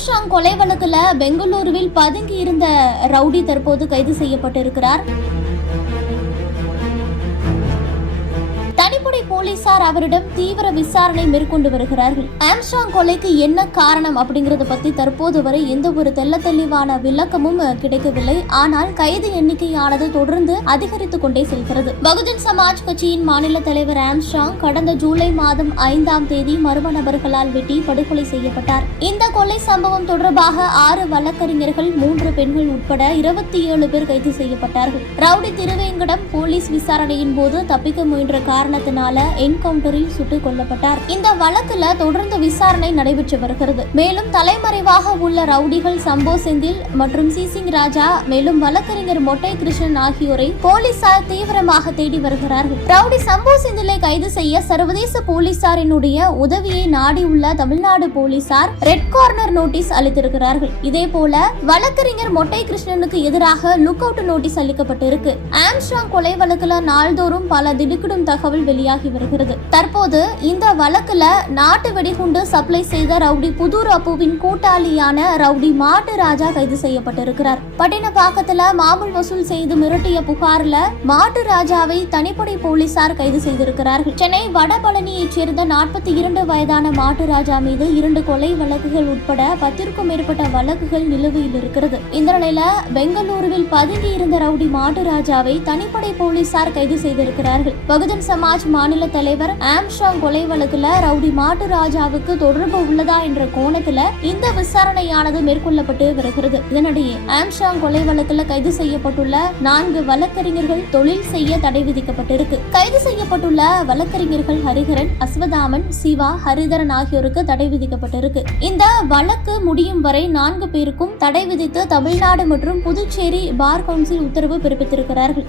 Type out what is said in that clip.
Armstrong கொலை வழக்குல பெங்களூருவில் பதுங்கி இருந்த ரவுடி தற்போது கைது செய்யப்பட்டிருக்கிறார். போலீசார் அவரிடம் தீவிர விசாரணை மேற்கொண்டு வருகிறார்கள். ஆம்ஸ்டாங் கொலைக்கு என்ன காரணம் அப்படிங்கறத பத்தி தற்போது வரை எந்த ஒரு தெல்ல தெளிவான விளக்கமும் கிடைக்கவில்லை. ஆனால் கைது எண்ணிக்கையானது தொடர்ந்து அதிகரித்து கொண்டே செல்கிறது. பகுஜன் சமாஜ் கட்சியின் மாநில தலைவர் ஆம்ஸ்டாங் கடந்த ஜூலை மாதம் ஐந்தாம் தேதி மர்ம நபர்களால் வெட்டி படுகொலை செய்யப்பட்டார். இந்த கொலை சம்பவம் தொடர்பாக ஆறு வழக்கறிஞர்கள் மூன்று பெண்கள் உட்பட இருபத்தி ஏழு பேர் கைது செய்யப்பட்டார்கள். ரவுடி திருவேங்கடம் போலீஸ் விசாரணையின் போது தப்பிக்க முயன்ற காரணத்தினால என்கவுண்டரில் சுட்டுக் கொல்லப்பட்டார். இந்த வழக்குல தொடர்ந்து விசாரணை நடைபெற்று வருகிறது. மேலும் தலைமறைவாக உள்ள ரவுடிகள் சம்போ செந்தில் மற்றும் சி சிங் ராஜா மேலும் வழக்கறிஞர் மொட்டை கிருஷ்ணன் ஆகியோரை போலீசார் தீவிரமாக தேடி வருகிறார்கள். ரவுடி சம்போ செந்திலை கைது செய்ய சர்வதேச போலீசாரினுடைய உதவியை நாடியுள்ள தமிழ்நாடு போலீசார் ரெட் கார்னர் நோட்டீஸ் அளித்திருக்கிறார்கள். இதே போல வழக்கறிஞர் மொட்டை கிருஷ்ணனுக்கு எதிராக லுக் அவுட் நோட்டீஸ் அளிக்கப்பட்டிருக்கு. ஆம்ஸ்ட்ராங் கொலை வழக்குல நாள்தோறும் பல திடுக்கிடும் தகவல் வெளியாகி வருகிறது. தற்போது இந்த வழக்குல நாட்டு வெடிகுண்டு சப்ளை செய்த ரவுடி புதூர் அப்புவின் கூட்டாளியான ரவுடி மாட்டு ராஜா கைது செய்யப்பட்டிருக்கிறார். பட்டினப்பாக்கத்துல மாமூல் வசூல் செய்து மிரட்டிய புகார்ல மாட்டு ராஜாவை தனிப்படை போலீசார் கைது செய்திருக்கிறார்கள். சென்னை வடபழனியைச் சேர்ந்த நாற்பத்தி இரண்டு வயதான மாட்டு ராஜா மீது இரண்டு கொலை வழக்குகள் உட்பட பத்திற்கும் மேற்பட்ட வழக்குகள் நிலுவையில் இருக்கிறது. இந்த நிலையில பெங்களூருவில் பதுங்கி இருந்த ரவுடி மாட்டு ராஜாவை தனிப்படை போலீசார் கைது செய்திருக்கிறார்கள். பகுஜன் சமாஜ் மாநில தலைவர் ஆம்ஸ்ட்ராங் கொலை வழக்குல ரவுடி மாட்டு ராஜாவுக்கு தொடர்பு உள்ளதா என்ற கோணத்துல இந்த விசாரணையானது மேற்கொள்ளப்பட்டு வருகிறது. இதனிடையே ஆம்ஸ்ட்ராங் கொலை வழக்குல கைது செய்யப்பட்டுள்ள நான்கு வழக்கறிஞர்கள் தொழில் செய்ய தடை விதிக்கப்பட்டிருக்கு. கைது செய்யப்பட்டுள்ள வழக்கறிஞர்கள் ஹரிஹரன் அஸ்வதாமன் சிவா ஹரிதரன் ஆகியோருக்கு தடை விதிக்கப்பட்டிருக்கு. இந்த வழக்கு முடியும் வரை நான்கு பேருக்கும் தடை விதித்து தமிழ்நாடு மற்றும் புதுச்சேரி பார் கவுன்சில் உத்தரவு பிறப்பித்திருக்கிறார்கள்.